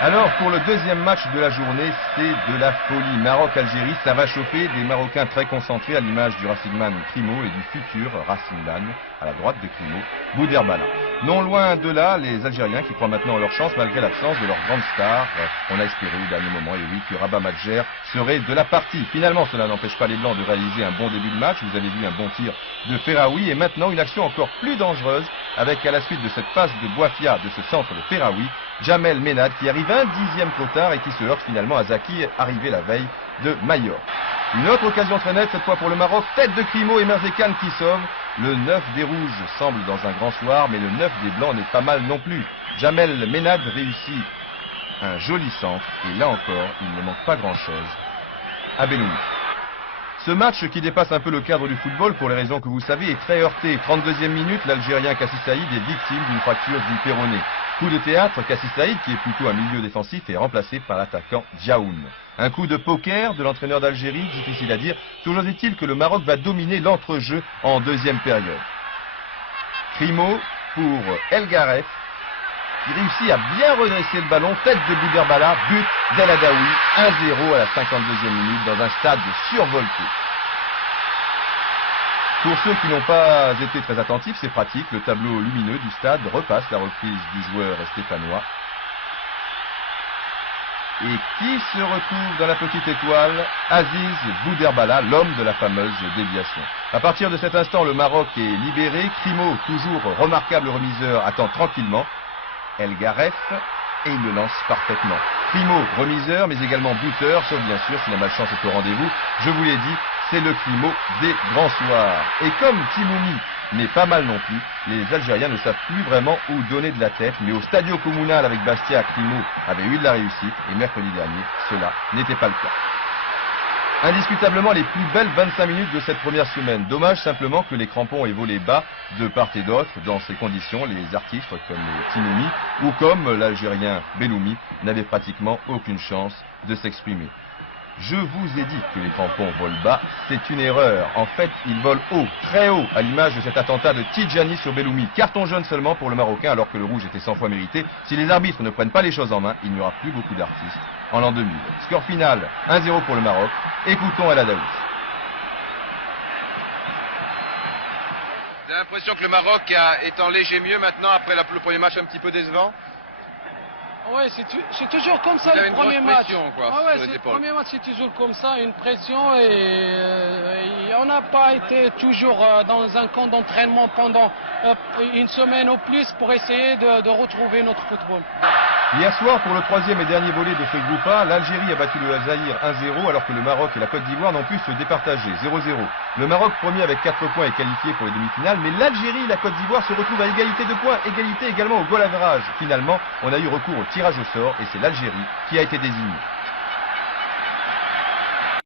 Alors pour le deuxième match de la journée, c'est de la folie. Maroc-Algérie, ça va chauffer, des Marocains très concentrés à l'image du Racingman Crimo et du futur Racingman à la droite de Crimo, Bouderbala. Non loin de là, les Algériens qui croient maintenant en leur chance malgré l'absence de leur grande star. On a espéré au dernier moment, et oui, que Rabat Madjer serait de la partie. Finalement, cela n'empêche pas les Blancs de réaliser un bon début de match. Vous avez vu un bon tir de Ferraoui et maintenant une action encore plus dangereuse avec à la suite de cette passe de Boafia de ce centre de Ferraoui, Jamel Ménad qui arrive un dixième trop tard et qui se heurte finalement à Zaki, arrivé la veille de Mayor. Une autre occasion très nette, cette fois pour le Maroc, tête de Crimo et Merzekan qui sauve. Le 9 des Rouges semble dans un grand soir, mais le 9 des Blancs n'est pas mal non plus. Jamel Ménad réussit un joli centre, et là encore, il ne manque pas grand-chose à Belloumi. Ce match qui dépasse un peu le cadre du football, pour les raisons que vous savez, est très heurté. 32e minute, l'Algérien Kassi Saïd est victime d'une fracture du péroné. Coup de théâtre, Kassi Saïd, qui est plutôt un milieu défensif, est remplacé par l'attaquant Diaoun. Un coup de poker de l'entraîneur d'Algérie, difficile à dire. Toujours est-il que le Maroc va dominer l'entrejeu en deuxième période. Crimo pour El Garef, qui réussit à bien redresser le ballon, tête de Bouderbala, but d'El Adaoui, 1-0 à la 52e minute dans un stade survolté. Pour ceux qui n'ont pas été très attentifs, c'est pratique, le tableau lumineux du stade repasse la reprise du joueur stéphanois. Et qui se retrouve dans la petite étoile? Aziz Bouderbala, l'homme de la fameuse déviation. À partir de cet instant, le Maroc est libéré. Crimo, toujours remarquable remiseur, attend tranquillement El Garef et il le lance parfaitement. Crimo, remiseur, mais également buteur, sauf bien sûr si la malchance est au rendez-vous. Je vous l'ai dit, c'est le Crimo des grands soirs. Et comme Timoumi n'est pas mal non plus, les Algériens ne savent plus vraiment où donner de la tête, mais au Stadio Comunal avec Bastia, Crimo avait eu de la réussite, et mercredi dernier, cela n'était pas le cas. Indiscutablement les plus belles 25 minutes de cette première semaine. Dommage simplement que les crampons aient volé bas de part et d'autre. Dans ces conditions, les artistes comme Timoumi ou comme l'Algérien Belloumi n'avaient pratiquement aucune chance de s'exprimer. Je vous ai dit que les crampons volent bas, c'est une erreur. En fait, ils volent haut, très haut, à l'image de cet attentat de Tidjani sur Belloumi. Carton jaune seulement pour le Marocain, alors que le rouge était 100 fois mérité. Si les arbitres ne prennent pas les choses en main, il n'y aura plus beaucoup d'artistes en l'an 2000. Score final, 1-0 pour le Maroc. Écoutons El Adaoui. Vous avez l'impression que le Maroc est en léger mieux maintenant, après le premier match un petit peu décevant? Ouais, c'est toujours comme ça le premier match. Le premier match c'est toujours comme ça, une pression et on n'a pas été toujours dans un camp d'entraînement pendant une semaine ou plus pour essayer de retrouver notre football. Hier soir, pour le troisième et dernier volet de ce groupe A, l'Algérie a battu le Zaïre 1-0 alors que le Maroc et la Côte d'Ivoire n'ont pu se départager, 0-0. Le Maroc, premier avec 4 points, est qualifié pour les demi-finales, mais l'Algérie et la Côte d'Ivoire se retrouvent à égalité de points, égalité également au goal average. Finalement, on a eu recours au tirage au sort et c'est l'Algérie qui a été désignée.